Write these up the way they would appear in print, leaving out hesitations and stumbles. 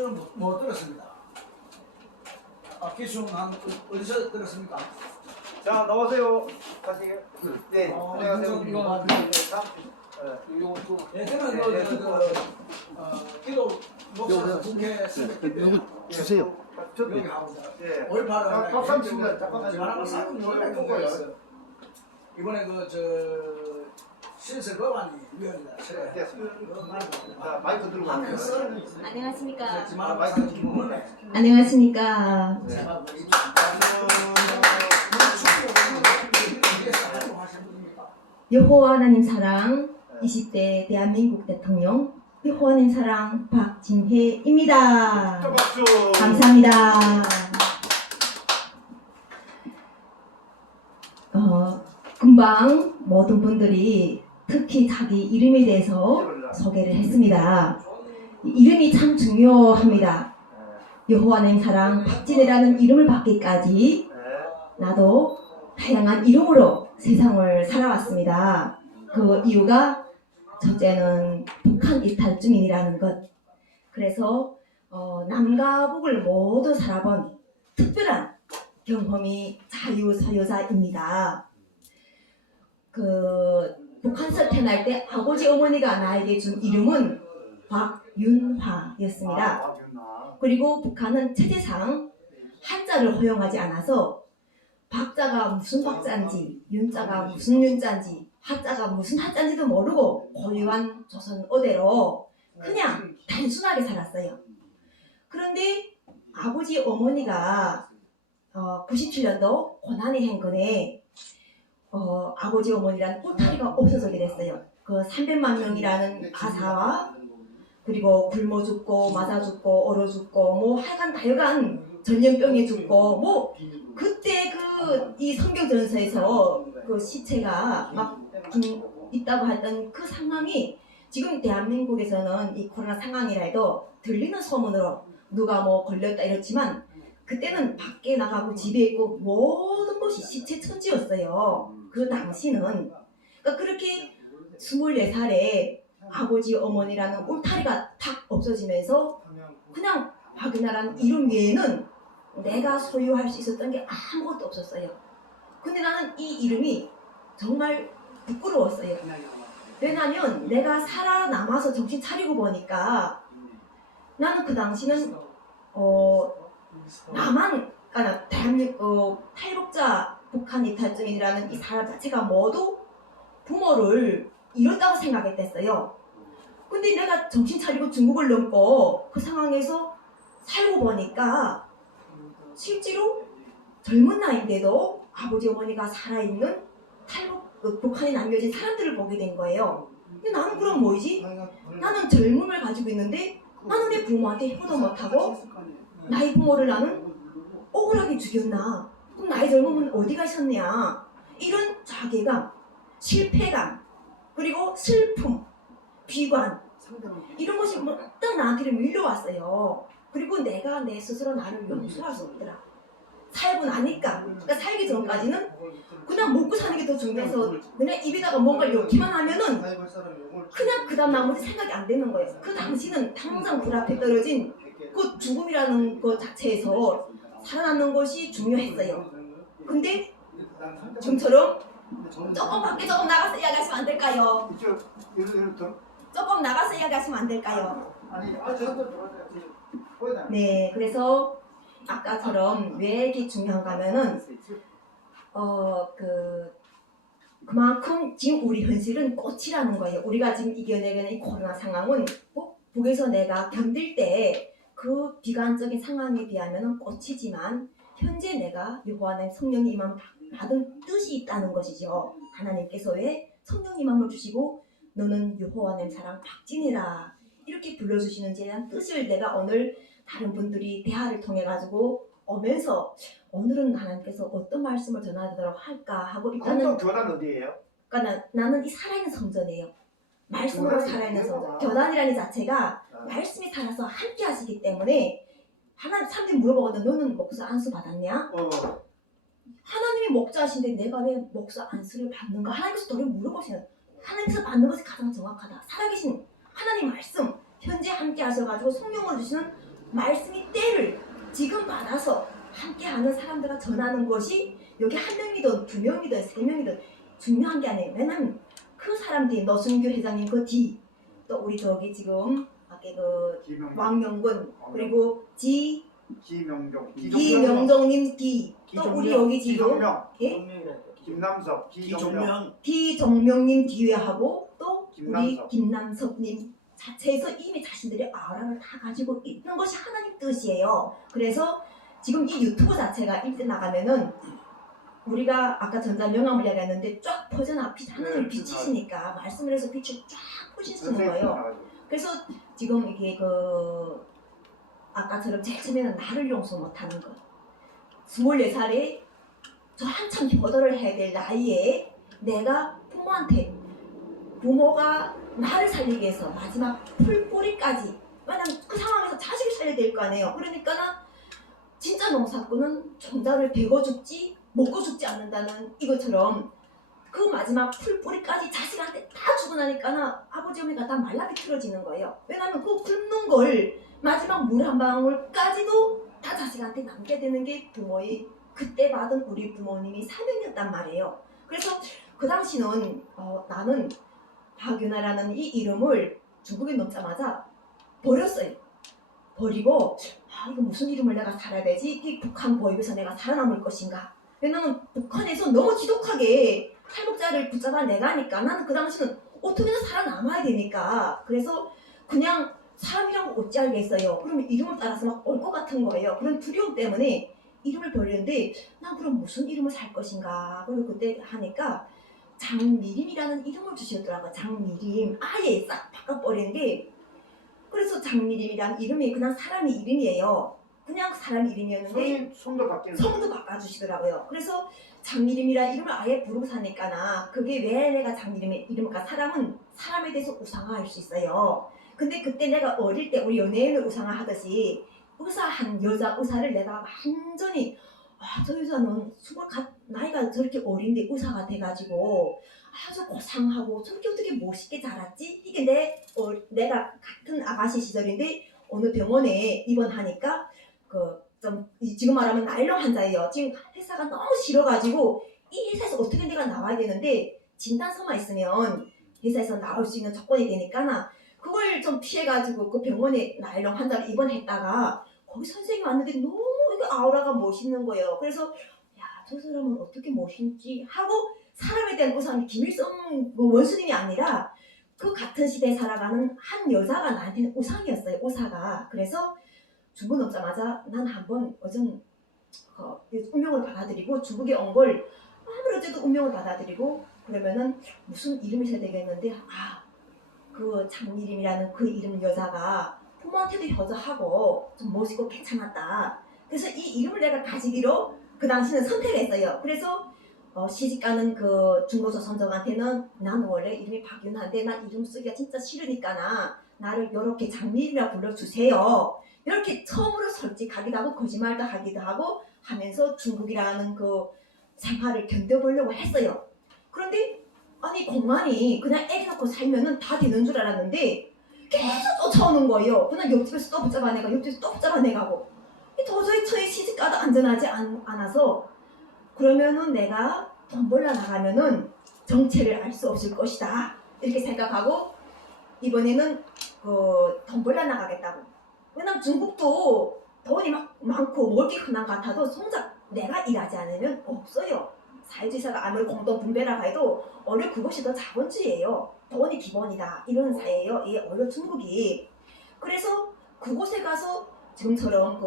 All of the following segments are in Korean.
저는 못 들었습니다. 기수는 어디서 들었습니까? 자, 나오세요. 다시. 네. 안녕하세요. 이거 예전에 기도 목사 국회 누구 주세요. 여기 하고자 예. 올바른 박수 한번 칩니다. 잠깐만요. 말하고 사는 노래 보고요. 이번에 신설 법안이 위원이다. 자, 마이크 들고 가세요. 안녕하십니까. 안녕하십니까. 여호와 하나님 사랑 20대 대한민국 대통령 여호와 하나님 사랑 박진혜입니다. 박수. 감사합니다. 금방 모든 분들이 특히 자기 이름에 대해서 소개를 했습니다. 이름이 참 중요합니다. 여호와 하나님 사랑 박진혜라는 이름을 받기까지 나도 다양한 이름으로 세상을 살아왔습니다. 그 이유가 첫째는 북한 이탈증인이라는 것. 그래서 남과 북을 모두 살아본 특별한 경험이 자유서유자입니다. 북한서 태어날 때 아버지 어머니가 나에게 준 이름은 박윤화였습니다. 그리고 북한은 체제상 한자를 허용하지 않아서 박자가 무슨 박자인지 윤자가 무슨 윤자인지 하자가 무슨 하자인지도 모르고 고유한 조선 어대로 그냥 단순하게 살았어요. 그런데 아버지 어머니가 97년도 고난의 행군에 아버지 어머니란 울타리가 없어지게 됐어요. 그 300만 명이라는 가사와 그리고 굶어 죽고 맞아 죽고 얼어 죽고 뭐 하여간 다여간 전염병에 죽고 뭐 그때 이 성경 전서에서 그 시체가 막 있다고 했던 그 상황이 지금 대한민국에서는 이 코로나 상황이라 해도 들리는 소문으로 누가 뭐 걸렸다 이렇지만 그때는 밖에 나가고 집에 있고 모든 것이 시체 천지였어요. 그 당시는 그러니까 그렇게 24살에 아버지 어머니라는 울타리가 탁 없어지면서 그냥 박윤화라는 이름 외에는 내가 소유할 수 있었던 게 아무것도 없었어요. 근데 나는 이 이름이 정말 부끄러웠어요. 왜냐하면 내가 살아남아서 정신 차리고 보니까 나는 그 당시는 나만 그러니까 대한민국 탈북자 북한 이탈증인이라는 이 사람 자체가 모두 부모를 잃었다고 생각했댔어요. 근데 내가 정신 차리고 중국을 넘고 그 상황에서 살고 보니까 실제로 젊은 나이인데도 아버지 어머니가 살아있는 탈북 북한에 남겨진 사람들을 보게 된 거예요. 근데 나는 그럼 뭐지? 나는 젊음을 가지고 있는데 나는 내 부모한테 효도 못하고 나의 부모를 나는 억울하게 죽였나? 그럼 나의 젊음은 어디 가셨냐? 이런 자괴감, 실패감, 그리고 슬픔, 비관 이런 것이 딱 나한테 밀려왔어요. 그리고 내가 내 스스로 나를 용서할 수 없더라. 살고 나니까 그러니까 살기 전까지는 그냥 먹고 사는 게 더 중요해서 그냥 입에다가 뭔가를 넣기만 하면은 그냥 그 다음 나머지 생각이 안 되는 거예요. 그 당시는 당장 불 앞에 떨어진 그 죽음이라는 것 자체에서 살아남는 것이 중요했어요. 근데 좀처럼 조금 밖에 조금 나가서 이야기하시면 안 될까요? 조금 나가서 이야기하시면 안 될까요? 네, 그래서 아까처럼 왜 이게 중요한가 하면은 그만큼 지금 우리 현실은 꽃이라는 거예요. 우리가 지금 이겨내는 이 코로나 상황은 북에서 내가 견딜 때 그 비관적인 상황에 비하면 꽃이지만 현재 내가 여호와 하나님 성령의 임함을 받은 뜻이 있다는 것이죠. 하나님께서 왜 성령의 임함을 주시고 너는 여호와 하나님 사랑 박진혜라 이렇게 불러주시는지에 대한 뜻을 내가 오늘 다른 분들이 대화를 통해 가지고 오면서 오늘은 하나님께서 어떤 말씀을 전하도록 할까 하고 일단은 교단 어디예요? 그러니까 나는 이 살아있는 성전이에요. 말씀으로 살아있는 성전. 교단이라는 자체가 말씀이 살아서 함께 하시기 때문에 하나님 사람들이 물어보거든. 너는 목사 안수 받았냐? 하나님이 목자신데 내가 왜 목사 안수를 받는가? 하나님께서 너를 물어보시는 하나님께서 받는 것이 가장 정확하다. 살아계신 하나님 말씀 현재 함께 하셔가지고 성령을 주시는 말씀이 때를 지금 받아서 함께하는 사람들과 전하는 것이 여기 한 명이든 두 명이든 세 명이든 중요한 게 아니에요. 왜냐면 그 사람들이 노승규 회장님 그 뒤, 또 우리 저기 지금 아까 그 왕명근 그리고 기명종님 뒤, 또 우리 여기 지금 김남석, 기종명님 뒤에 하고 또 우리 김남석. 김남석님 자체에서 이미 자신들의 아우라를 다 가지고 있는 것이 하나님 뜻이에요. 그래서 지금 이 유튜브 자체가 일대 나가면은 우리가 아까 전자명함을 이야기했는데 쫙 퍼져나 하나님 비치시니까 말씀을 해서 빛을 쫙 푸시는 거예요. 그래서 지금 이게 그 아까처럼 제일 처음에는 나를 용서 못하는 거 24살에 저 한참 기도를 해야 될 나이에 내가 부모한테 부모가 나를 살리기 위해서 마지막 풀뿌리까지 왜냐면 그 상황에서 자식을 살려야 될 거 아니에요. 그러니까 진짜 농사꾼은 종자를 베고 죽지 먹고 죽지 않는다는 이것처럼 그 마지막 풀뿌리까지 자식한테 다 주고 나니까 아버지 어머니가 다 말라비틀어지는 거예요. 왜냐하면 그 굶는 걸 마지막 물 한 방울까지도 다 자식한테 남게 되는 게 부모의 그때 받은 우리 부모님이 사명이었단 말이에요. 그래서 그 당시는 나는 박윤아라는 이 이름을 중국에 넣자마자 버렸어요. 버리고 이거 무슨 이름을 내가 살아야 되지? 이 북한 보입에서 내가 살아남을 것인가? 왜냐면 북한에서 너무 지독하게 탈북자를 붙잡아 내가니까 나는 그 당시는 어떻게든 살아남아야 되니까 그래서 그냥 사람이랑 어찌하겠어요. 그러면 이름을 따라서 막 올 것 같은 거예요. 그런 두려움 때문에 이름을 버리는데 난 그럼 무슨 이름을 살 것인가? 그리고 그때 하니까 장미림이라는 이름을 주시더라고요. 장미림 아예 싹 바꿔버리는 게 그래서 장미림이라는 이름이 그냥 사람의 이름이에요. 그냥 사람 이름이었는데 성도 바뀌는 성도 바꿔주시더라고요. 그래서 장미림이라는 이름을 아예 부르고 사니까 그게 왜 내가 장미림의 이름일까? 사람은 사람에 대해서 우상화할 수 있어요. 근데 그때 내가 어릴 때 우리 연예인을 우상화하듯이 의사한 여자 의사를 내가 완전히 저 여자는 나이가 저렇게 어린데 의사가 돼가지고 아주 고상하고 저렇게 어떻게 멋있게 자랐지? 이게 내가 같은 아가씨 시절인데 어느 병원에 입원하니까 지금 말하면 나일론 환자예요. 지금 회사가 너무 싫어가지고 이 회사에서 어떻게 내가 나와야 되는데 진단서만 있으면 회사에서 나올 수 있는 조건이 되니까 그걸 좀 피해가지고 그 병원에 나일론 환자를 입원했다가 거기 선생님이 왔는데 너무 이거 아우라가 멋있는 거예요. 그래서 저 사람은 어떻게 멋있지 하고 사람에 대한 우상이 김일성 원수님이 아니라 그 같은 시대에 살아가는 한 여자가 나한테는 우상이었어요. 의사가. 그래서 중국 넘자마자 난 한번 운명을 받아들이고 중국에 온 걸 아무래도 운명을 받아들이고 그러면은 무슨 이름이 있어야 되겠는데 그 장미림이라는 그 이름 여자가 부모한테도 효자하고 좀 멋있고 괜찮았다. 그래서 이 이름을 내가 가지기로 그 당시는 선택했어요. 그래서 시집가는 그 중고조선족한테는 난 원래 이름이 박윤아인데 난 이름 쓰기가 진짜 싫으니까 나를 이렇게 장미림이라 불러주세요. 이렇게 처음으로 솔직하기도 하고 거짓말도 하기도 하고 하면서 중국이라는 그 생활을 견뎌보려고 했어요. 그런데 공안이 그냥 애기 낳고 살면은 다 되는 줄 알았는데 계속 쫓아오는 거예요. 그냥 옆집에서 또 붙잡아내고 옆집에서 또 붙잡아내가고 도저히 저희 시집가도 안전하지 않아서 그러면은 내가 돈 벌러 나가면은 정체를 알 수 없을 것이다 이렇게 생각하고 이번에는 돈 벌러 나가겠다고. 왜냐면 중국도 돈이 막 많고 먹을 게 흔한 것 같아도 정작 내가 일하지 않으면 없어요. 사회주의사가 아무리 공동 분배라고 해도 원래 그것이 더 자본주의예요. 돈이 기본이다 이런 사회예요. 이 원래 중국이. 그래서 그곳에 가서 지금처럼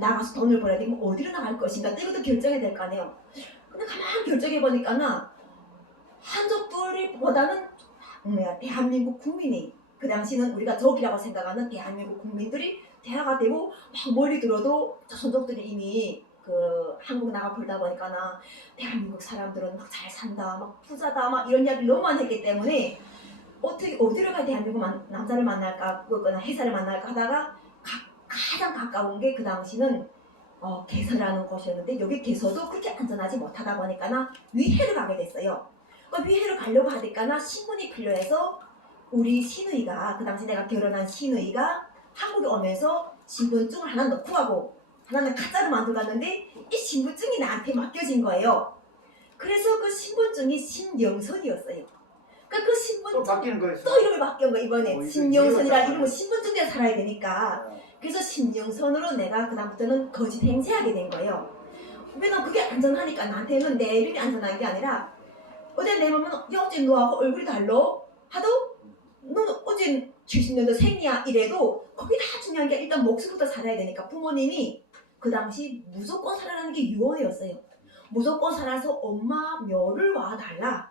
나가서 돈을 벌어야 되면 어디로 나갈 것인가 이것도 결정해야 될 거 아니에요. 근데 가만히 결정해 보니까 한족들보다는 대한민국 국민이 그 당시는 우리가 적이라고 생각하는 대한민국 국민들이 대화가 되고 막 멀리 들어도 조선족들이 이미 한국 나가 벌다 보니까 대한민국 사람들은 막 잘 산다, 막 부자다, 막 이런 이야기를 너무 많이 했기 때문에 어디로 가야 대한민국 남자를 만날까, 그거나 회사를 만날까 하다가 가장 가까운 게 그 당시는 개서라는 곳이었는데 여기 개서도 그렇게 안전하지 못하다 보니까 위해를 가게 됐어요. 위해를 가려고 하니까 신분이 필요해서 우리 시누이가 그 당시 내가 결혼한 시누이가 한국에 오면서 신분증을 하나 넣고 가고 하나는 가짜로 만들어갔는데 이 신분증이 나한테 맡겨진 거예요. 그래서 그 신분증이 신영선이었어요. 그러니까 그 또 신분증 바뀌는 거였어. 또 이름이 바뀐 거야 이번에. 이거 신영선이라는 이거 이름은 신분증에 살아야 되니까. 그래서 신영선으로 내가 그다음부터는 거짓 행세하게 된 거예요. 왜냐면 그게 안전하니까. 나한테는 내 이름이 안전한 게 아니라 어제 내 보면 야 어째 너하고 얼굴이 달라 하도 너는 어제 70년도 생이야 이래도 거기 다 중요한 게 일단 목숨부터 살아야 되니까. 부모님이 그 당시 무조건 살아라는 게 유언이었어요. 무조건 살아서 엄마 묘를 와달라,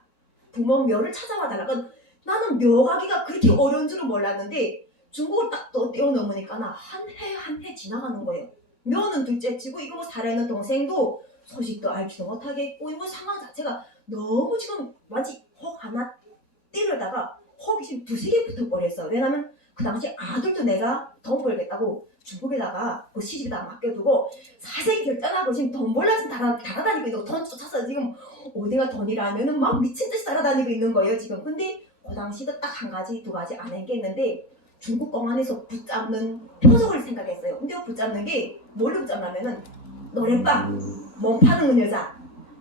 부모 묘를 찾아와 달라. 그러니까 나는 묘 가기가 그렇게 어려운 줄은 몰랐는데 중국을 딱 또 뛰어넘으니까 나 한 해 한 해 지나가는 거예요. 묘는 둘째치고 이거 뭐 살아있는 동생도 소식도 알지도 못하겠고 이거 상황 자체가 너무 지금 완전 혹 하나 때려다가 혹이 지금 두세 개 붙어버렸어. 왜냐면 그 당시 아들도 내가 돈 벌겠다고 중국에다가 그 시집에다가 맡겨두고 사생 결단하고 지금 돈 벌라 지금 달아다니고 있는 거. 돈 쫓아서 지금 어디가 돈이라면은 막 미친 듯이 따라다니고 있는 거예요 지금. 근데 그 당시도 딱 한 가지 두 가지 안 한 게 있는데 중국 공안에서 붙잡는 표적을 생각했어요. 근데 붙잡는 게 뭘로 붙잡냐면은 노래방, 몸 파는 여자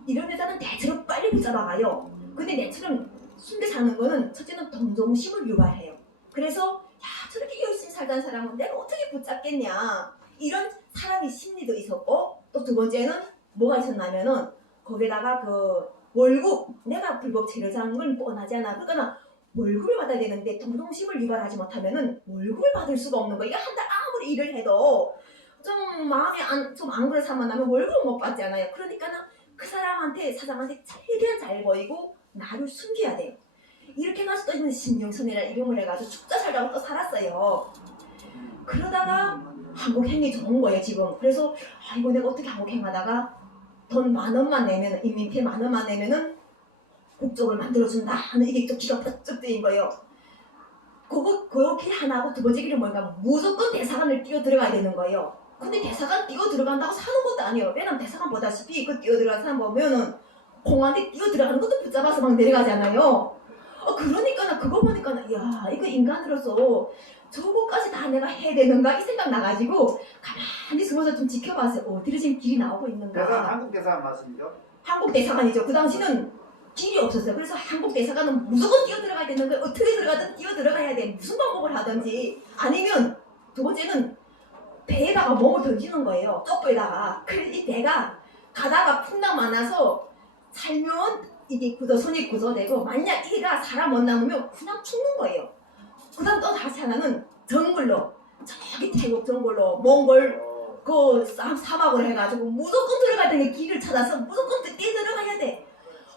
이런 여자는 대체로 빨리 붙잡아가요. 근데 내처럼 순대 사는 거는 첫째는 동정심을 유발해요. 그래서 야 저렇게 열심히 살던 사람은 내가 어떻게 붙잡겠냐 이런 사람이 심리도 있었고, 또 두 번째는 뭐가 있었냐면은 거기다가 그 월급, 내가 불법 체류자는 건 뻔하잖아. 그러니까 월급을 받아야 되는데 동정심을 유발하지 못하면은 월급을 받을 수가 없는 거야. 이게 한 달 아무리 일을 해도 좀 마음이 좀 안 그래 사면 월급을 못 받잖아요. 그러니까 그 사람한테, 사장한테 최대한 잘 보이고 나를 숨겨야 돼요. 이렇게 나서 또 이번 신영선이라는 이름을 해가지고 죽자 살자고 또 살았어요. 그러다가 한국행이 좋은 거예요 지금. 그래서 이거 내가 어떻게 한국행하다가 돈 10,000원만 내면, 인민폐 10,000원만 내면은 국적을 만들어준다 하는 이게 또 기가 번쩍 뜨인 거예요. 그렇게 하나하고 두 번째 길은 뭔가 무조건 대사관을 뛰어 들어가야 되는 거예요. 근데 대사관 뛰어 들어간다고 사는 것도 아니에요. 왜냐면 대사관 보다시피 그 뛰어 들어간 사람 보면은 공안에 뛰어 들어가는 것도 붙잡아서 막 내려가잖아요. 그러니까 나 그거 보니까 야 이거 인간으로서 저거까지 다 내가 해야 되는가 이 생각 나가지고 가만히 숨어서 좀 지켜봤어요. 어디로 지금 길이 나오고 있는가. 대사관, 한국 대사관 맞습니까? 한국 대사관이죠. 그 당시는 길이 없었어요. 그래서 한국 대사관은 무조건 뛰어 들어가야 되는 거예요. 어떻게 들어가든 뛰어 들어가야 돼. 무슨 방법을 하든지. 아니면 두 번째는 배에다가 몸을 던지는 거예요. 쪽배에다가. 그래서 이 배가 가다가 풍랑 많아서 살면 이게 손이 구조되고, 만약 이가 사람 못 남으면 그냥 죽는 거예요. 그 다음 또 다시 하나는 정글로, 저기 태국 정글로 몽골 그 사막을 해가지고 무조건 들어갈 때 길을 찾아서 무조건 뛰어 들어가야 돼.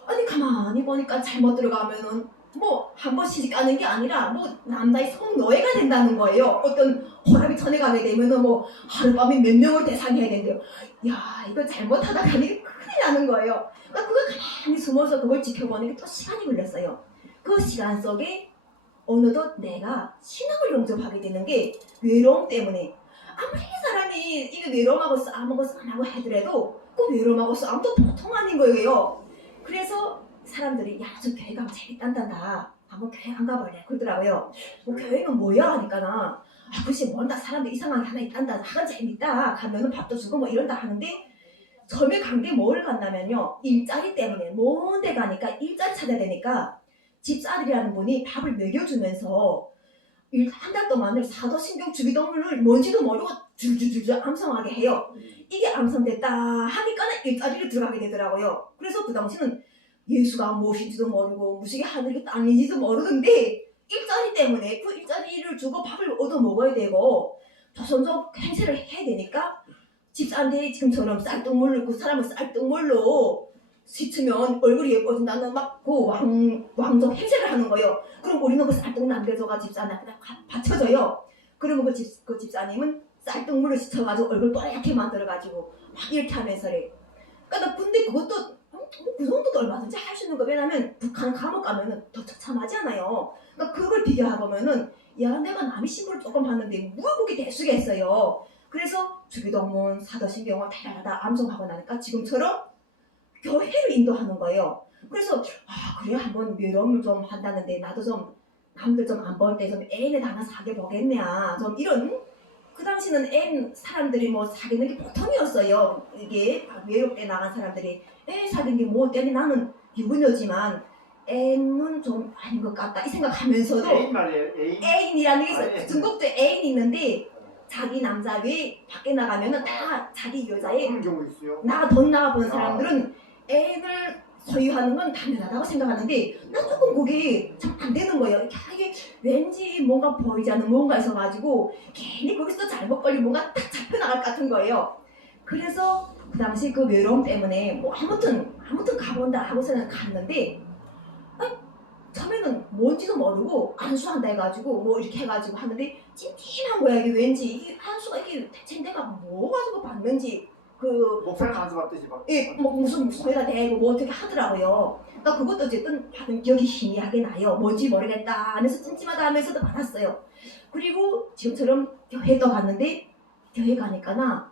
아니 가만히 보니까 잘못 들어가면은 뭐 한 번 시집 가는 게 아니라 뭐 남자의 성노예가 된다는 거예요. 어떤 호랍이 천에 가게 되면은 뭐 하룻밤에 몇 명을 대상해야 된대요. 야 이거 잘못하다가 이게 큰일 나는 거예요. 그러니까 그걸 가만히 숨어서 그걸 지켜보는 게 또 시간이 걸렸어요. 그 시간 속에 어느덧 내가 신앙을 영접하게 되는 게 외로움 때문에. 아무리 사람이 이거 외로움하고 싸움하고 싸움하고 하더라도 그 외로움하고 싸움도 보통 아닌 거예요. 그래서 사람들이 야 저 교회 가면 재밌단다, 한번 교회 안 가볼래 그러더라고요. 뭐 교회는 뭐야 하니까 글쎄 뭔다, 사람들 이상한 게 하나 있단다, 하긴 재밌다, 가면은 밥도 주고 뭐 이런다 하는데, 처음에 간 게 뭘 갔냐면요, 일자리 때문에 먼 데 가니까 일자리 찾아야 되니까 집사들이라는 분이 밥을 먹여주면서 한 달 동안을 사도신경 주기도문을 뭔지도 모르고 줄줄줄줄 암송하게 해요. 이게 암송됐다 하니까 일자리를 들어가게 되더라고요. 그래서 그 당시는 예수가 무엇인지도 모르고 무식이 하늘이 땅인지도 모르는데 일자리 때문에 그 일자리를 주고 밥을 얻어 먹어야 되고 조선족 행세를 해야 되니까 집사한테 지금처럼 쌀뜨물로, 그 사람은 쌀뜨물로 씻으면 얼굴이 예뻐진다는 막 그 왕족 행세를 하는 거예요. 그럼 우리는 그 쌀뜨물 남겨줘가 집사한테 받쳐줘요. 그러면 그 집사님은 쌀뜨물을 씻어가지고 얼굴 뽀얗게 만들어가지고 막 이렇게 하면서래. 그러니까 근데 그것도 그 정도도 얼마든지 할 수 있는 거. 왜냐면 북한 감옥 가면은 더 처참하잖아요. 그러니까 그걸 비교해보면은 야 내가 남의 신부를 조금 봤는데 뭘 그렇게 대수겠어요. 그래서 주기도문, 사도신경을 달달하다 암송하고 나니까 지금처럼 교회를 인도하는 거예요. 그래서 그래 한번 외로움을 좀 한다는데 나도 좀 남들 좀 안 볼 때 좀 애인을 하나 사귀어 보겠냐 좀 이런 그 당시는 애인 사람들이 뭐 사귀는 게 보통이었어요. 이게 외롭게 나간 사람들이 애 사귀는 게 뭐 때문에 나는 유부녀지만 애는 좀 아닌 것 같다 이 생각하면서도 애인 말이에요. 애인. 애인이라는 게 있어요. 애인. 중국도 애인이 있는데 자기 남자 외 밖에 나가면은 다 자기 여자애 그런 경우 있어요. 돈 나가본 사람들은 애인을 소유하는 건 당연하다고 생각하는데 난 조금 그게 참 안 되는 거예요. 이게 왠지 뭔가 보이지 않는 뭔가 있어가지고 괜히 거기서 잘못 걸리면 뭔가 딱 잡혀나갈 것 같은 거예요. 그래서 그 당시 그 외로움 때문에 뭐 아무튼 가본다 하고서는 갔는데 처음에는 뭔지도 모르고 안수한다 해가지고 뭐 이렇게 해가지고 하는데 찜찜한 거야. 이게 왠지 이게 안수가 이게 대체 내가 뭐 가지고 받는지 그 목사님 안수 받듯이 막. 예, 뭐 무슨 소리가 되고 뭐 어떻게 하더라고요. 그러니까 그것도 어쨌든 받은 기억이 희미하게 나요. 뭔지 모르겠다 하면서 찜찜하다 하면서도 받았어요. 그리고 지금처럼 교회도 갔는데 교회 가니까나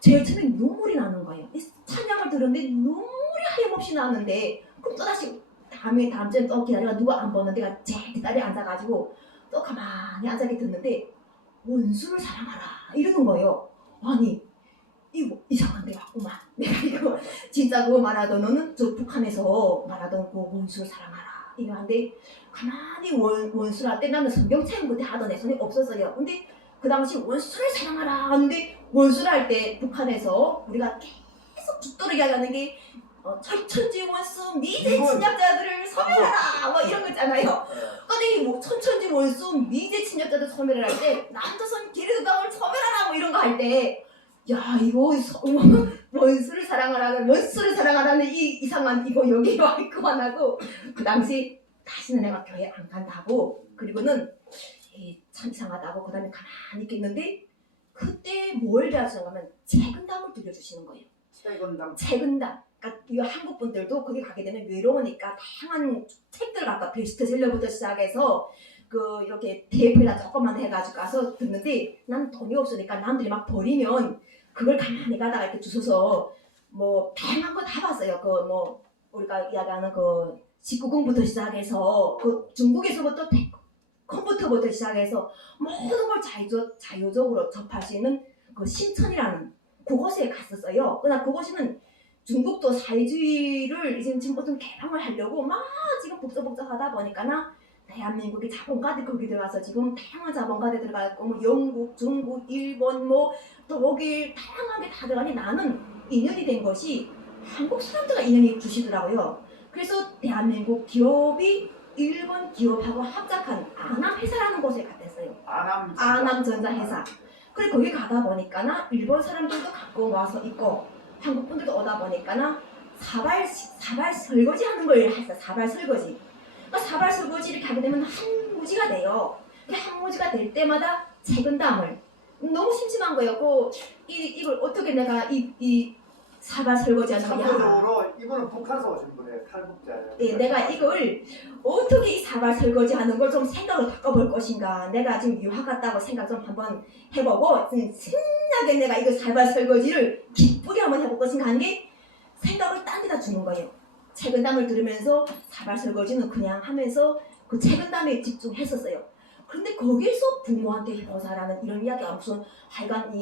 제일 처음에 눈물이 나는 거예요. 이 찬양을 들었는데 눈물이 하염없이 나는데 그럼 또다시 다음 주에 또 기다리가 누가 안 보는 데가 제일 뒷다리에 앉아가지고 또 가만히 앉아게 듣는데 원수를 사랑하라 이러는 거예요. 아니 이거 이상한 데 왔구만. 내가 이거 진짜 그거 말하던 너는 저 북한에서 말하던 그 원수를 사랑하라 이러는데 가만히 원수를 할 때 나는 성경책 그때 하던 애 손이 없었어요. 근데 그 당시 원수를 사랑하라 하는데 원수를 할 때 북한에서 우리가 계속 죽도록 이야기하는 게 천천지 원수 미제 침략자들을 소멸하라 뭐 이런 거 있잖아요. 근데 뭐 천천지 원수 미제 침략자들 소멸을 할 때 남조선 기르강을 소멸하라 뭐 이런 거 할 때 야 이거 원수를 사랑하라는 이 이상한 이거 여기 와 있구만 하고 그 당시 다시는 내가 교회 안 간다고 그리고는 참 이상하다고 그 다음에 가만히 있겠는데 그때 뭘 배웠어요 하면 책은담을 들려주시는 거예요. 책은담. 그러니까 이 한국 분들도 거기 가게 되면 외로우니까 다양한 책들 갖다 베스트셀러부터 시작해서 그 이렇게 테이프에다 조금만 해가지고 가서 듣는데 난 돈이 없으니까 남들이 막 버리면 그걸 가만히 가다가 이렇게 주워서 뭐 다양한 거 다 봤어요. 그 뭐 우리가 이야기하는 그 19금부터 시작해서 그 중국에서부터 컴퓨터부터 시작해서 모든 걸 자유적으로 접할 수 있는 그 신천이라는 그곳에 갔었어요. 그러나 그곳에는 중국도 사회주의를 이제 지금 어떤 개방을 하려고 막 지금 복잡하다 보니까나 대한민국의 자본가들 거기 들어가서 지금 다양한 자본가들 들어가 있고 뭐 영국, 중국, 일본, 뭐 독일 다양하게 다 들어가니 나는 인연이 된 것이 한국 사람들과 인연이 주시더라고요. 그래서 대한민국 기업이 일본 기업하고 합작한 아남회사라는 곳에 갔댔어요. 아남전자회사. 그래 거기 가다 보니까나 일본 사람들도 갖고 와서 있고 한국 분들도 오다 보니까나 사발 설거지 하는 걸 했어. 사발 설거지. 그러니까 사발 설거지 이렇게 하게 되면 한 무지가 돼요. 그 한 무지가 될 때마다 책은담을 너무 심심한 거예요. 이걸 어떻게 내가 이 사발 설거지 하는 거야. 참고적으로 이분은 북한에서 오신 분이에요. 탈북자예요. 예, 내가 이걸 어떻게 이 사발 설거지 하는 걸 좀 생각을 바꿔볼 것인가. 내가 지금 유학 갔다고 생각 좀 한번 해보고 신나게 내가 이거 사발 설거지를 기쁘게 한번 해볼 것인가 하는 게 생각을 딴 데다 주는 거예요. 책은담을 들으면서 사발 설거지는 그냥 하면서 그 책은담에 집중했었어요. 그런데 거기서 부모한테 효사라는 이런 이야기가 무슨 하여간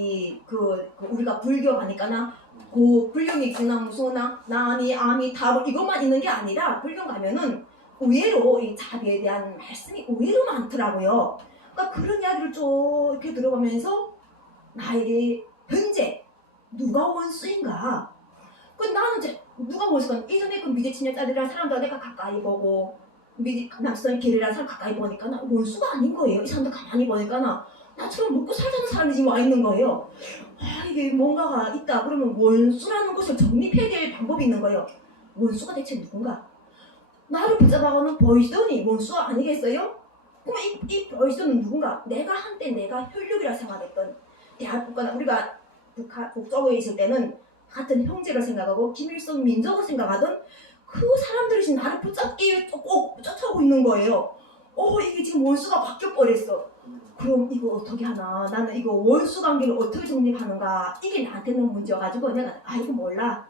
우리가 불교 가니까나 그 불교니 그냥 무슨 나니 아미 다불 이것만 있는 게 아니라 불교 가면은 의외로 이 자비에 대한 말씀이 의외로 많더라고요. 그러니까 그런 이야기를 쭉 이렇게 들어보면서 나에게 현재 누가 원수인가? 그 나는 이제 누가 원수가 이전에 그 미제 침략자들이랑 사람들 내가 가까이 보고 남선 길이라는 사람 가까이 보니까 나 원수가 아닌 거예요. 이 사람들 가만히 보니까 나처럼 먹고 살자는 사람이 지금 와 있는 거예요. 이게 뭔가가 있다. 그러면 원수라는 것을 정립해야 될 방법이 있는 거예요. 원수가 대체 누군가? 나를 붙잡아가는 보이스돈이 원수가 아니겠어요? 그럼 이 보이스돈은 누군가? 내가 한때 내가 혈육이라 생각했던 대한국가 우리가 북쪽에 있을 때는 같은 형제를 생각하고 김일성 민족을 생각하던 그 사람들이 지금 나를 붙잡기 위해 꼭 쫓아오고 있는 거예요. 이게 지금 원수가 바뀌어버렸어. 그럼 이거 어떻게 하나? 나는 이거 원수 관계를 어떻게 정립하는가? 이게 나한테는 문제여가지고 내가 이거 몰라.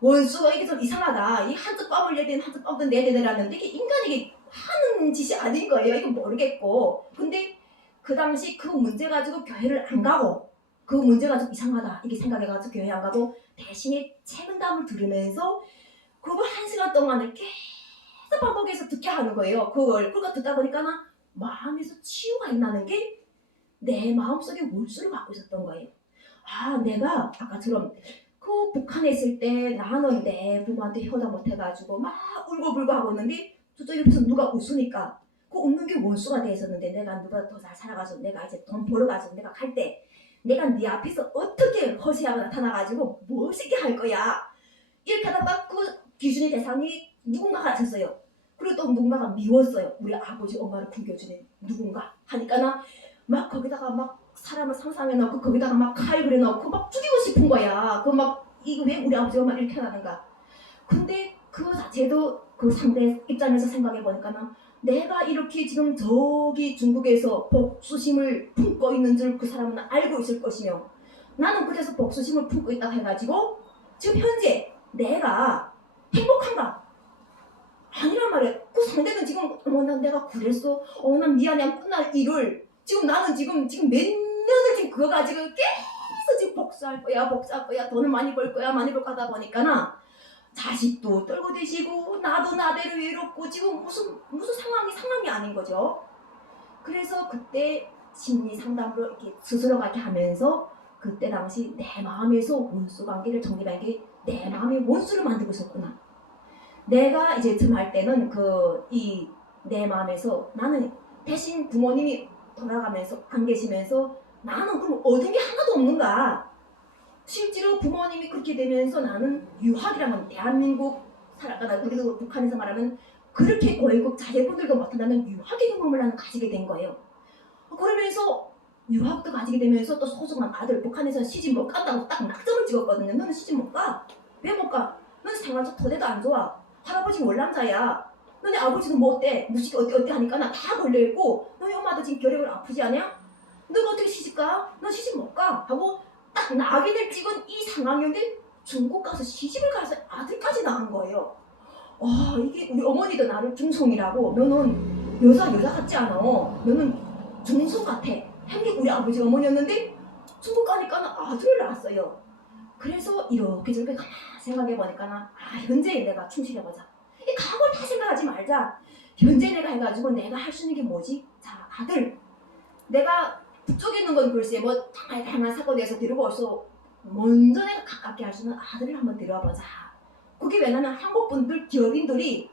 원수가 이게 좀 이상하다. 이 한쪽 뼘을 내야 되는 한쪽 뼘도 내야 되라는데 이게 인간에게 하는 짓이 아닌 거예요. 이건 모르겠고. 근데 그 당시 그 문제 가지고 교회를 안 가고 그 문제 가지고 이상하다 이게 생각해가지고 교회 안 가고 대신에 책은담을 들으면서 그걸 1시간 동안을 계속 반복해서 듣게 하는 거예요. 그걸 듣다 보니까 마음에서 치유가 있다는 게 내 마음속에 원수를 갖고 있었던 거예요. 아, 내가 아까처럼 그 북한에 있을 때 나는 내 부모한테 효도 못해가지고 막 울고불고 하고 있는데 저쪽 옆에서 누가 웃으니까 그 웃는 게 원수가 돼 있었는데 내가 누가 더 잘 살아가지고 내가 이제 돈 벌어가지고 내가 갈 때 내가 네 앞에서 어떻게 허세하고 나타나가지고 멋있게 할 거야. 이렇게 하다가 그 기준의 대상이 누군가가 있었어요. 그리고 또 누군가가 미웠어요. 우리 아버지 엄마를 굶겨주는 누군가 하니까 막 거기다가 막 사람을 상상해 놓고 거기다가 막 칼 그려 놓고 막 죽이고 싶은 거야. 그 막 이거 왜 우리 아버지 엄마 이렇게 하는가. 근데 그 자체도 그 상대 입장에서 생각해 보니까 내가 이렇게 지금 저기 중국에서 복수심을 품고 있는 줄 그 사람은 알고 있을 것이며 나는 그래서 복수심을 품고 있다고 해가지고 지금 현재 내가 행복한가? 아니란 말이야. 그 상대는 지금 난 내가 그랬어. 난 미안해 하면 끝날 일을 지금 나는 지금 몇 년을 지금 그거 가지고 계속 지금 복수할 거야 돈을 많이 벌 거야 하다 보니까 자식도 떨고 되시고 나도 나대로 외롭고 지금 무슨 상황이 아닌 거죠. 그래서 그때 심리 상담으로 이렇게 스스로 가게 하면서 그때 당시 내 마음에서 원수 관계를 정립한 게 내 마음에 원수를 만들고 있었구나. 내가 이제 할 때는 내 마음에서 나는 대신 부모님이 돌아가면서 안 계시면서 나는 그럼 얻은 게 하나도 없는가. 실제로 부모님이 그렇게 되면서 나는 유학이라면 대한민국 살아가다 우리도 북한에서 말하면 그렇게 고위급 자제분들도 못한다는 유학의 경험을 나는 가지게 된 거예요. 그러면서 유학도 가지게 되면서 또 소중한 아들 북한에서 시집 못 간다고 딱 낙점을 찍었거든요. 너는 시집 못 가? 왜 못 가? 너는 생활적 토대도 안 좋아. 할아버지 월남자야. 너네 아버지는 뭐 어때? 무식 어때 하니까 나 다 걸려있고 너희 엄마도 지금 결핵을 아프지 않냐? 너가 어떻게 시집 가? 너 시집 못 가? 하고 딱 낙인을 찍은 이 상황이었는데 중국 가서 시집을 가서 아들까지 낳은 거예요. 와, 이게 우리 어머니도 나를 중성이라고 너는 여자 같지 않아. 너는 중성 같아. 행기 우리 아버지 어머니였는데 중국 가니까 아들을 낳았어요. 그래서 이렇게 저렇게 가만히 생각해보니까 현재에 내가 충실해보자. 이 과거를 다 생각하지 말자. 현재 내가 해가지고 내가 할 수 있는 게 뭐지? 자, 아들. 내가 북쪽에 있는 건 글쎄 뭐 다양한 사건에서 데리고 와서 먼저 내가 가깝게 할 수 있는 아들을 한번 데려와보자. 그게 왜냐면 한국 분들 기업인들이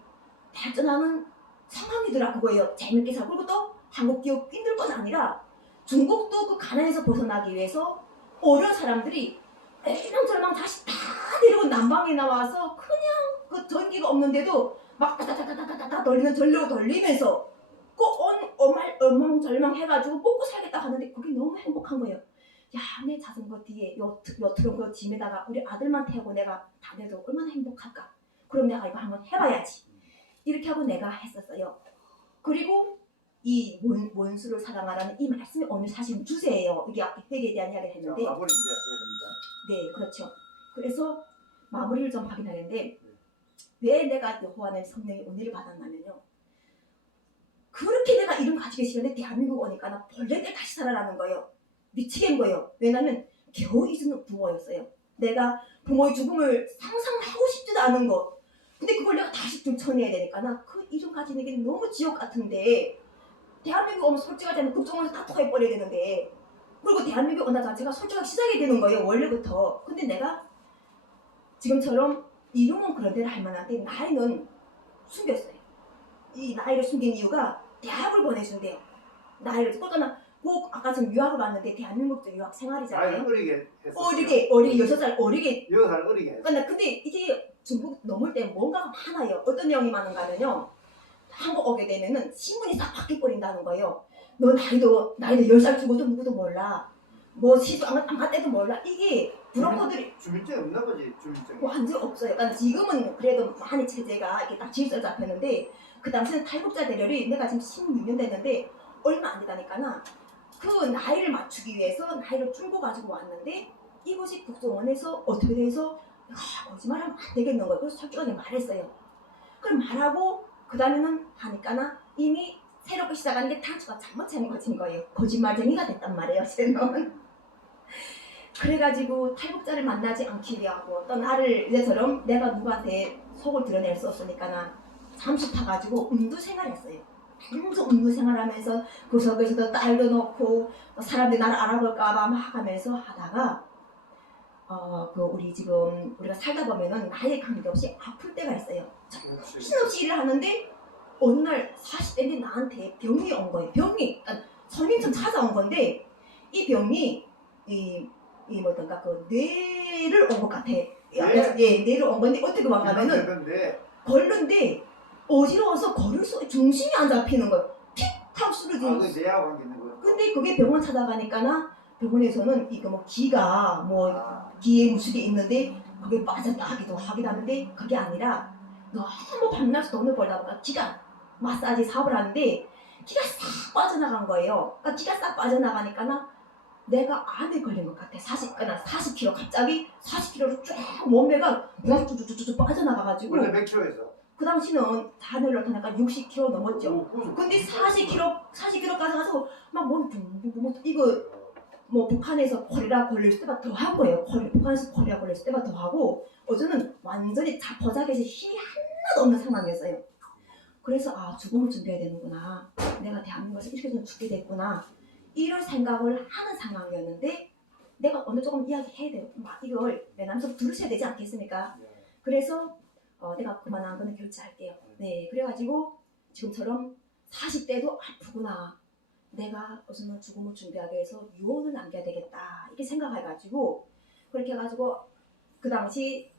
발전하는 상황이더라 그거예요. 재밌게 살고 그리고 또 한국 기업인들 건 아니라 중국도 그 가난에서 벗어나기 위해서 어려운 사람들이 애랑절망 다시 다 데리고 남방에 나와서 그냥 그 전기가 없는데도 막 다다다다다다 돌리는 전력을 돌리면서 그 엉망절망 해가지고 먹고 살겠다 하는데 그게 너무 행복한 거예요. 야, 내 자전거 뒤에 요트렁 짐에다가 우리 아들만 태우고 내가 다녀도 얼마나 행복할까. 그럼 내가 이거 한번 해봐야지. 이렇게 하고 내가 했었어요. 그리고 이 원수를 사랑하라는 이 말씀이 오늘 사실 주제예요. 이게 회개에 대한 이야기를 했는데 마무리 이제 해야 됩니다. 네, 그렇죠. 그래서 마무리를 좀 하긴 하는데 왜 내가 여호와의 성령의 은혜를 받았냐면요. 그렇게 내가 이름 가지기 싫은데 대한민국 오니까 나 벌레들 다시 살아나는 거예요. 미치겠는 거예요. 왜냐면 겨우 잊은 부모였어요. 내가 부모의 죽음을 상상하고 싶지도 않은 거. 근데 그걸 내가 다시 들춰내야 되니까 나 그 이름 가지는 게 너무 지옥 같은데 대한민국 오면 솔직하지 않으면 국정원에서 다 토해버려야 되는데 그리고 대한민국 언어 자체가 솔직하게 시작이 되는 거예요. 원래부터. 근데 내가 지금처럼 이름은 그런 데를 할 만한데 나이는 숨겼어요. 이 나이를 숨긴 이유가 대학을 보내준대요. 나이를. 그러니까 꼭 아까 전 유학을 갔는데 대한민국도 유학 생활이잖아요. 어리게 했어. 어리게 6살 어리게. 6살 어리게 했어. 근데 이게 중국 넘을 때 뭔가 많아요. 어떤 내용이 많은가면요. 한국 오게 되면은 신분이 싹 바뀌어버린다는 거예요. 너 나이도 10살 죽어도 누구도 몰라. 뭐 시도 안 갔대도 몰라. 이게 브로커들이 주민증 없나 보지. 주민증. 완전 없어요. 그러니까 지금은 그래도 많이 체제가 이렇게 딱 질서 잡혔는데 그 당시는 탈북자 대열이 내가 지금 16년 됐는데 얼마 안 되다니까나 그 나이를 맞추기 위해서 나이를 줄고 가지고 왔는데 이곳이 국정원에서 어떻게 돼서 거짓말하면 안 되겠는 거예요. 그래서 솔직하게 말했어요. 그럼 말하고 그 다음에는 하니까나 이미 새롭게 시작하는 게 단추가 잘못 잠궈진 거예요. 거짓말쟁이가 됐단 말이에요. 쟤는. 그래가지고 탈북자를 만나지 않기 위하고 또 나를 이제처럼 내가 누구한테 속을 드러낼 수 없으니까나 잠수 타가지고 음두 생활했어요. 계속 음두 생활하면서 구석에서도 딸도 넣고 사람들이 나를 알아볼까봐 막 하면서 하다가 그 우리 지금 우리가 살다 보면은 나이에 관계없이 아플 때가 있어요. 정신없이 일을 하는데 어느 날 40대인데 나한테 병이 온 거예요. 병이 그러니까 선임처럼 찾아온 건데 이 병이 이 뭐든가 그 뇌를 온 것 같아. 뇌를 온 건데 어떻게 왔냐면은 걸는데 어지러워서 걸을 수 중심이 안 잡히는 거예요. 픽 하고 쓰러지는. 그 뇌하고 관계 있는 거예요. 근데 그게 병원 찾아가니까나 병원에서는 이거 뭐 기가 뭐 기에 무슨 게 있는데 그게 빠졌다기도 하기도 하는데 그게 아니라 너무 밤낮 돈을 벌다 보니까 기가 마사지 사업을 하는데 기가 싹 빠져나간 거예요. 그러니까 기가 싹 빠져나가니까나 내가 암에 걸린 것 같아. 40kg 갑자기 40kg로 쫙 몸매가 쭉쭉쭉쭉 빠져나가가지고 원래 몇 킬로에서? 그 당시는 단을 넣다니까 60kg 넘었죠. 근데 40kg까지 가서 막 몸이 붕붕붕 이거 뭐 북한에서 콜레라 걸릴 때가 더 한 거예요. 북한에서 콜레라 걸릴 때가 더 하고 어제는 완전히 버작에서 힘이 하나도 없는 상황이었어요. 그래서 죽음을 준비해야 되는구나. 내가 대한민국에서 이렇게 좀 죽게 됐구나. 이런 생각을 하는 상황이었는데 내가 어느 조금 이야기해야 돼요. 막 이걸 내 남성 들으셔야 되지 않겠습니까? 그래서 내가 그만한 거는 결제할게요. 네, 그래가지고 지금처럼 40대도 아프구나. 내가 어서는 죽음을 준비하기 위해서 유언을 남겨야 되겠다. 이렇게 생각해가지고 그렇게 해가지고 그 당시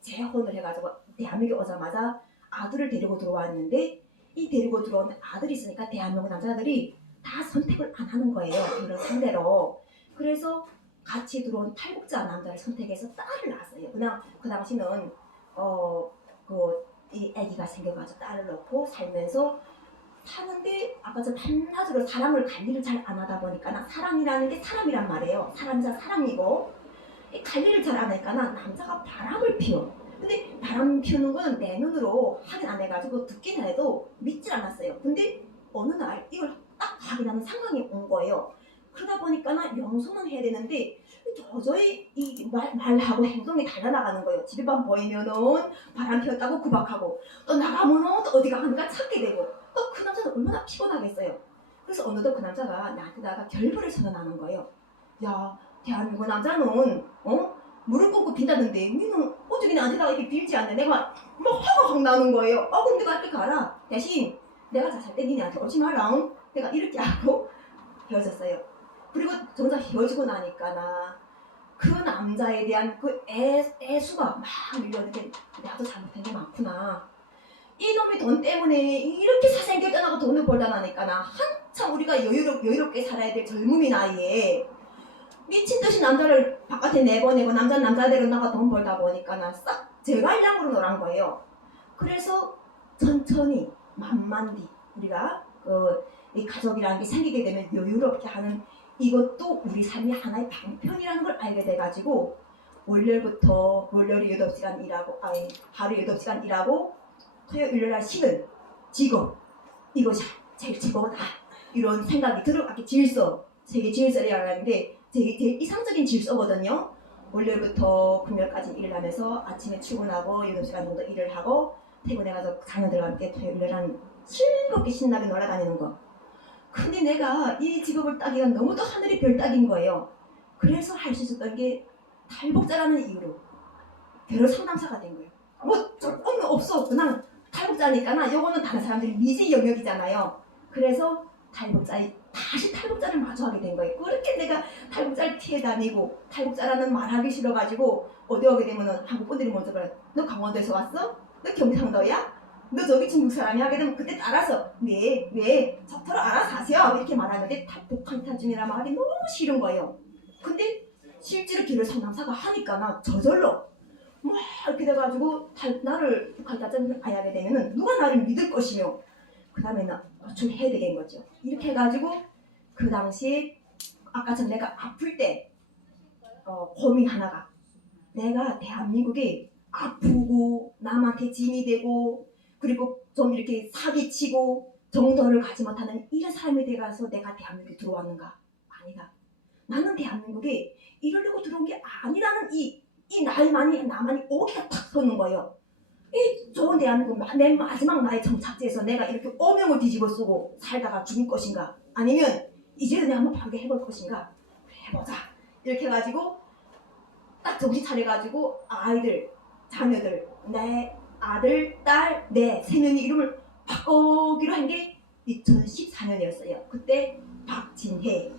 재혼을 해가지고 대한민국에 오자마자 아들을 데리고 들어왔는데 이 데리고 들어온 아들이 있으니까 대한민국 남자들이 다 선택을 안 하는 거예요. 이런 상대로. 그래서 같이 들어온 탈북자 남자를 선택해서 딸을 낳았어요. 그냥 그 당시는 이 아기가 생겨가지고 딸을 낳고 살면서 사는데 아까 저 한마디로 사람을 관리를 잘 안 하다 보니까 사람이라는 게 사람이란 말이에요. 사람자 사람이고 관리를 잘 안 하니까 남자가 바람을 피워. 근데 바람 피우는 건 내 눈으로 확인 안 해가지고 듣긴 해도 믿질 않았어요. 근데 어느 날 이걸 딱 확인하는 상황이 온 거예요. 그러다 보니까 명소는 해야 되는데 도저히 이 말하고 행동이 달라나가는 거예요. 집에만 보이면은 바람 피웠다고 구박하고 또 나가면은 또 어디가 하는가 찾게 되고 또 그 남자는 얼마나 피곤하겠어요. 그래서 어느덧 그 남자가 나한테다가 결부를 선언하는 거예요. 야, 대한민국 남자는 무릎 꿇고 빈다는데 니는 어떻게 나한테다가 이렇게 빌지 않냐. 내가 막 화가 확 나는 거예요. 그럼 내가 이렇게 가라. 대신 내가 잘 때 니네한테 오지 마라. 내가 이렇게 하고 헤어졌어요. 그리고 정작 헤어지고 나니까 그 남자에 대한 그 애수가 막 밀려오는데 나도 잘못한 게 많구나. 이놈이 돈 때문에 이렇게 사생계 떠나고 돈을 벌다 나니까 한참 우리가 여유롭게 살아야 될 젊음이 나이에 미친듯이 남자를 바깥에 내보내고 남자는 남자대로 나가 돈 벌다 보니까 싹 제갈량으로 놀란 거예요. 그래서 천천히 만만디 우리가 이 가족이라는 게 생기게 되면 여유롭게 하는 이것도 우리 삶의 하나의 방편이라는 걸 알게 돼가지고 월요일부터 월요일에 8시간 일하고 하루 8시간 일하고 토요일 일요일 날 쉬는 직업 이것이 제일 최고다 이런 생각이 들어가게 질서 세계 질서라고 하는데 제일 이상적인 질서거든요. 월요일부터 금요일까지 일을 하면서 아침에 출근하고 8시간 정도 일을 하고 퇴근해가지고 자녀들과 함께 토요일 일요일 한 즐겁게 신나게 놀아다니는 거. 근데 내가 이 직업을 따기가 너무도 하늘이 별 따기인 거예요. 그래서 할 수 있었던 게 탈북자라는 이유로 결혼 상담사가 된 거예요. 뭐 조건은 없어. 그냥 탈북자니까 요거는 다른 사람들이 미지 영역이잖아요. 그래서 다시 탈북자를 마주하게 된 거예요. 그렇게 내가 탈북자를 피해 다니고 탈북자라는 말하기 싫어가지고 어디 오게 되면은 한국 분들이 먼저 그래. 너 강원도에서 왔어? 너 경상도야? 너 저기 중국 사람이 하게 되면 그때 따라서 네 저토록 알아서 하세요 이렇게 말하는데 탈북한타중이라 말하기 너무 싫은 거예요. 근데 실제로 길을 상담사가 하니까 저절로 막 이렇게 돼가지고 나를 북한타중을 가야게 되면은 누가 나를 믿을 것이며 그 다음에는 노출해야 되는 거죠. 이렇게 해가지고 그 당시 아까 전 내가 아플 때 고민 하나가 내가 대한민국에 아프고 남한테 짐이 되고 그리고 좀 이렇게 사기치고 정도를 가지 못하는 이런 사람이 돼가서 내가 대한민국에 들어왔는가? 아니다. 나는 대한민국에 이러려고 들어온 게 아니라는 이 나만이 오기가 탁 서는 거예요. 이 좋은 대한민국 내 마지막 나의 정착지에서 내가 이렇게 오명을 뒤집어 쓰고 살다가 죽을 것인가? 아니면 이제는 내가 한번 바르게 해볼 것인가? 그래, 해보자. 이렇게 해가지고 딱 정신 차려가지고 아이들, 자녀들, 내 아들, 딸, 내 세 명의 이름을 바꾸기로 한 게 2014년이었어요. 그때 박진혜,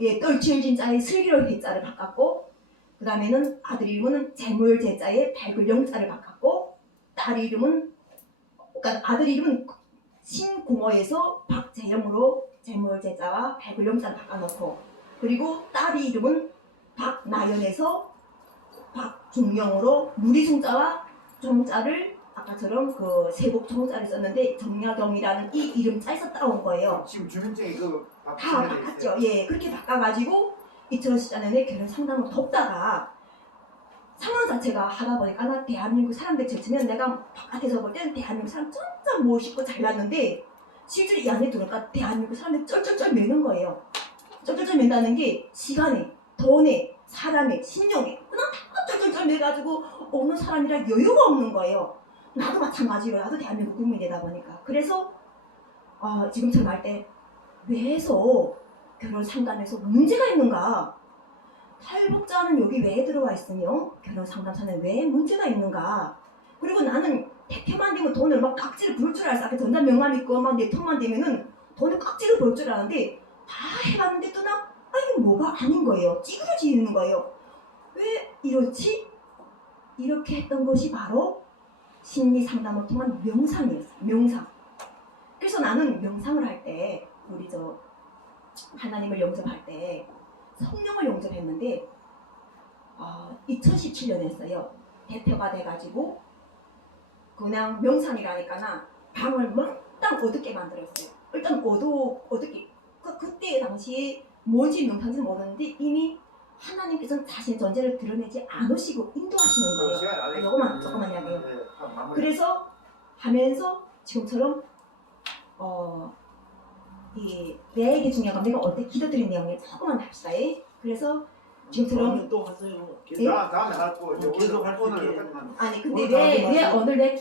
예, 떨칠진자의 슬기로운 해자를 바꿨고, 그 다음에는 아들 이름은 재물제자의 발굴영자를 바꿨고, 딸 이름은, 그러니까 아들 이름은 신궁어에서 박재영으로 재물제자와 발굴영자를 바꿔놓고, 그리고 딸 이름은 박나연에서 박중영으로 누리송자와 종자를 아까처럼 그 세곡 종자를 썼는데 정약용이라는 이 이름자에서 따온 거예요. 지금 주민증이 그 다 바꿨죠. 예, 그렇게 바꿔가지고 2014년에 결혼 상담을 돕다가 상황 자체가 하다 보니까 나 대한민국 사람들 제치면 내가 바깥에서 볼 때는 대한민국 사람 진짜 멋있고 잘났는데 실제로 이 안에 들어오니까 대한민국 사람들이 쩔쩔쩔 매는 거예요. 쩔쩔쩔 맨다는 게 시간에, 돈에, 사람에, 신용에 그냥 다 쩔쩔쩔 매가지고 오는 사람이라 여유가 없는 거예요. 나도 마찬가지로 나도 대한민국 국민이다 보니까 그래서 지금처럼 할 때 왜서 결혼 상담에서 문제가 있는가? 탈북자는 여기 왜 들어와 있으며 결혼 상담사는 왜 문제가 있는가? 그리고 나는 대표만 되면 돈을 막 깍지를 부을 줄 알았어. 아까 전담 명함 있고 막 내 통만 되면은 돈을 깍지를 부을 줄 알았는데 다 해봤는데 또 나 아니 뭐가 아닌 거예요. 찌그러지는 거예요. 왜 이렇지? 이렇게 했던 것이 바로 심리 상담을 통한 명상이었어요. 명상. 그래서 나는 명상을 할 때 우리 저 하나님을 영접할 때 성령을 영접했는데 2017년에 했어요. 대표가 돼가지고 그냥 명상이라니까나 방을 몽땅 어둡게 만들었어요. 일단 어둡게 그때 당시에 뭔지 명상인지 모르는데 이미 하나님께서는 자신의 존재를 드러내지 않으시고 인도하시는 거예요. 조금만 이야기해요. 그래서 하면서 지금처럼 내에게 중요한 건 내가 어떻게 기도드린 내용을 조금만 합시다. 그래서 지금처럼 또 하세요. 다음에 할거 계속 할 오늘 아니 근데 왜 오늘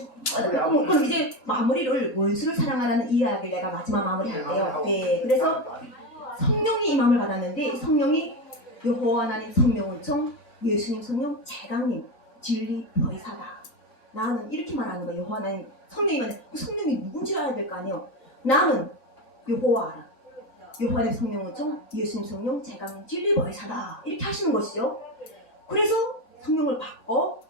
그럼 이제 마무리를 원수를 사랑하라는 이야기를 내가 마지막 마무리할게요. 네, 그래서 성령이 임함을 받았는데 성령이 여호와 하나님 성령은총 예수님 성령 제강님 진리 보이사다. 나는 이렇게 말하는 거예요. 여호와 하나님 성령이면 그 성령이 누군지 알아야 될 거 아니에요. 나는 여호와 알아. 여호와 하나님 성령은총 예수님 성령 제강님 진리 보이사다. 이렇게 하시는 것이죠. 그래서 성령을 받고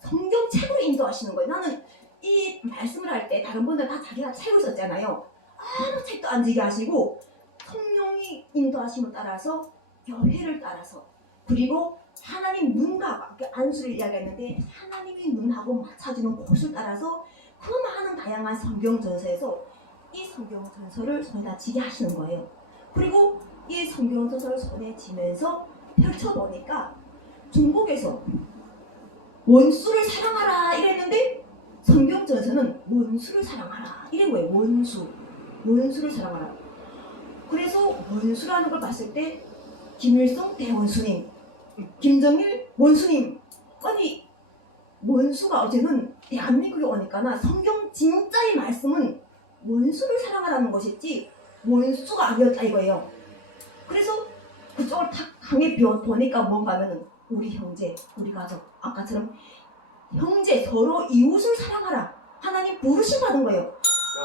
성경 책으로 인도하시는 거예요. 나는 이 말씀을 할 때 다른 분들 다 자기가 책을 썼잖아요. 아무 책도 안 지게 하시고 성령이 인도하심을 따라서 교회를 따라서 그리고 하나님 눈과 안수를 이야기했는데 하나님의 눈하고 맞춰지는 곳을 따라서 그 많은 다양한 성경 전서에서 이 성경 전서를 손에다 쥐게 하시는 거예요. 그리고 이 성경 전서를 손에 쥐면서 펼쳐보니까 중국에서 원수를 사랑하라 이랬는데 성경 전서는 원수를 사랑하라 이런 거예요. 원수를 사랑하라. 그래서 원수라는 걸 봤을 때 김일성 대원수님, 김정일 원수님. 아니 원수가 어제는 대한민국에 오니까나 성경 진짜의 말씀은 원수를 사랑하라는 것이지 원수가 아니었다 이거예요. 그래서 그쪽을 탁 강에 보니까 뭔가 하면은 우리 형제, 우리 가족, 아까처럼 형제 서로 이웃을 사랑하라. 하나님 부르심 받은 거예요.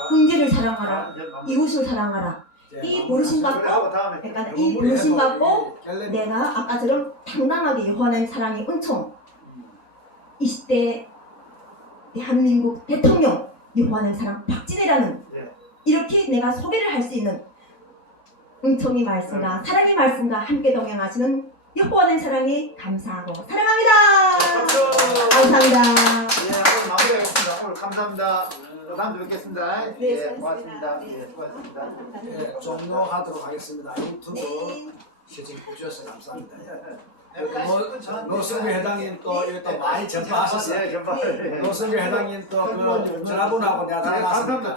형제를 사랑하라, 이웃을 사랑하라. 이 부르심 받고, 그러니까 이 부르심 받고 내가 아까처럼 당당하게 여호와 하나님 사랑의 은총 20대 대한민국 대통령 여호와 하나님 사랑 박진혜라는 이렇게 내가 소개를 할 수 있는 은총의 말씀과 사랑의 말씀과 함께 동행하시는 여호와 하나님 사랑에 감사하고 사랑합니다. 감사합니다. 오늘 마무리하겠습니다. 오늘 감사합니다. 또 다음 주에 뵙겠습니다. 네, 고맙습니다. 수고하셨습니다. 종료하도록 하겠습니다. 유튜브 네. 시청 보셔서 감사합니다. 노승규 회장님 또 이거 또 많이 전파하셨어요. 예, 전파. 노승규 회장님 또 그 전화번호하고 내가 다 해놨습니다.